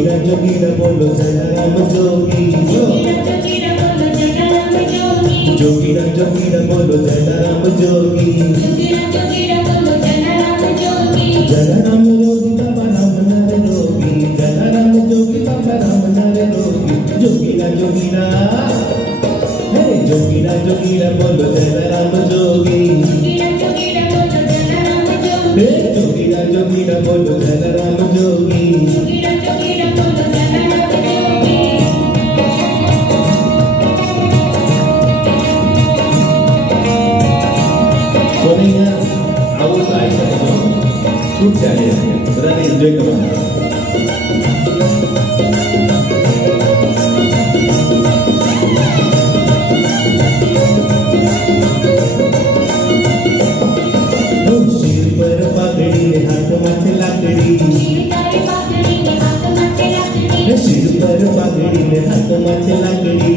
जोगीरा जोगीरा बोलो जलाराम जोगी, जोगीरा जोगीरा बोलो जलाराम जोगी, जलाराम जोगी बाबा राम नारे जोगी, जलाराम जोगी बाबा राम नारे जोगी, जोगीरा जोगीरा हे जोगीरा जोगीरा बोलो जलाराम जोगी, हे जोगीरा जोगीरा बोलो जलाराम जोगी। सोनिया आवाज आई सकता छूट जाए जरा एंजॉय करो। सिर पर पगड़ी हाथ में लाकड़ी, सिर पर पगड़ी हाथ में लाकड़ी,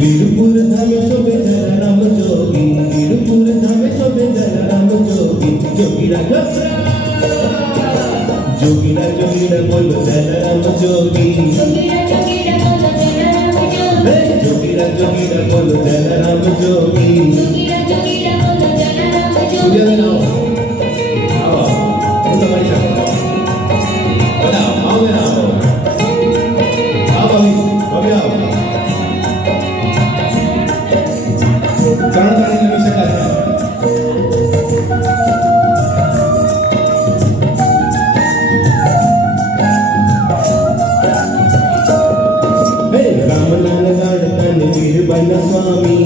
वीरपुर धामे शोभे जलाराम जोगी, वीरपुर धामे शोभे जलाराम जोगी, जोगीरा जोगीरा जोगीरा बोलो जलाराम जोगी, जोगीरा जोगीरा बोलो जलाराम जोगी। सूर्य में आओ आओ तो भाई साहब बताओ आओ में आओ आओ अभी आओ कारण करने में सकता है। राम लाल लाडकान वीर बना स्वामी,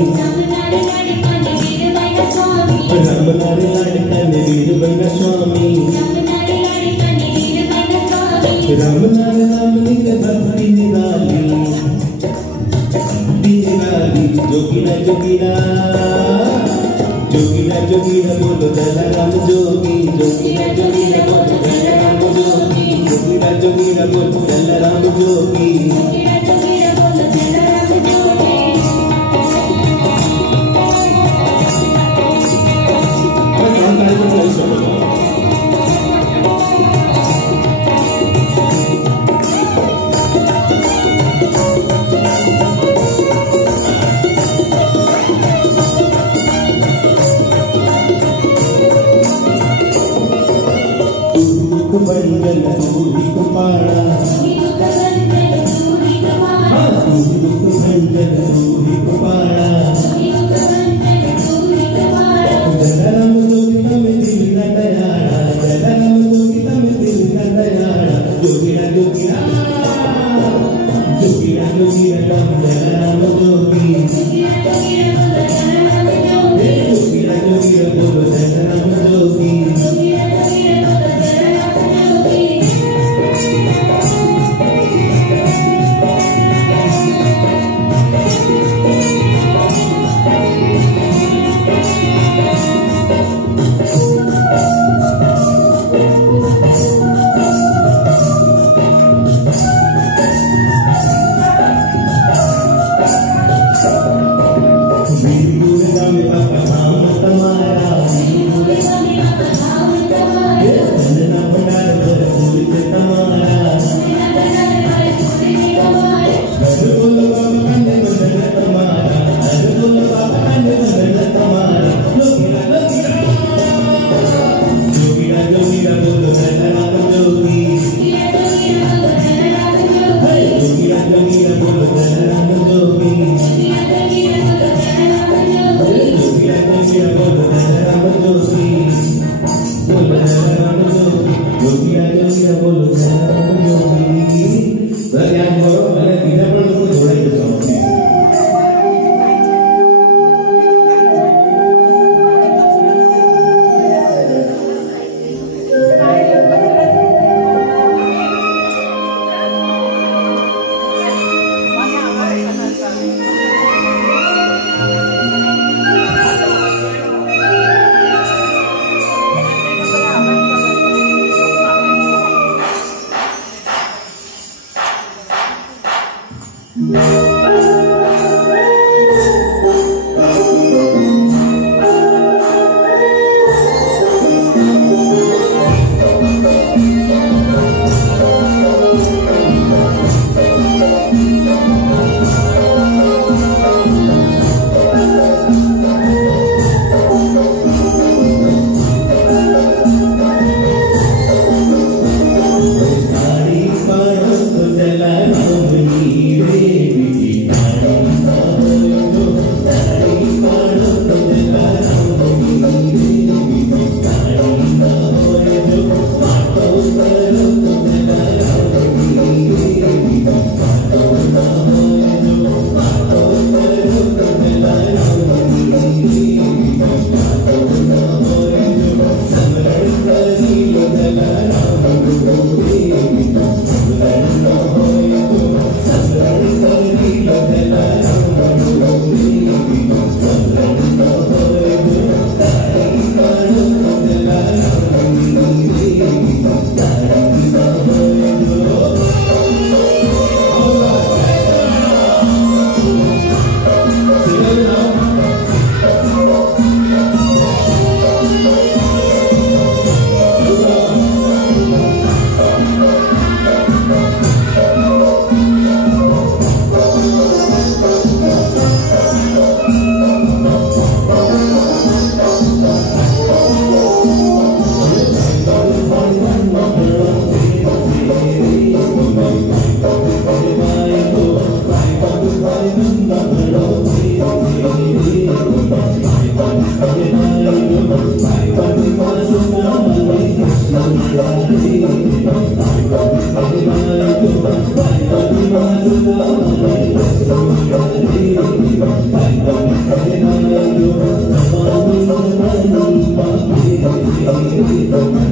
राम लाल लाडकान वीर बना स्वामी, राम लाल राम नित भक्ति निराली, निराली जोगीरा जोगीरा जोगीरा जोगीरा बोलो जलाराम जोगी, जोगीरा जोगीरा बोलो जलाराम जोगी, जोगीरा जोगीरा बोलो जलाराम जोगी। बंधन दूरी को पाड़ा, Hey,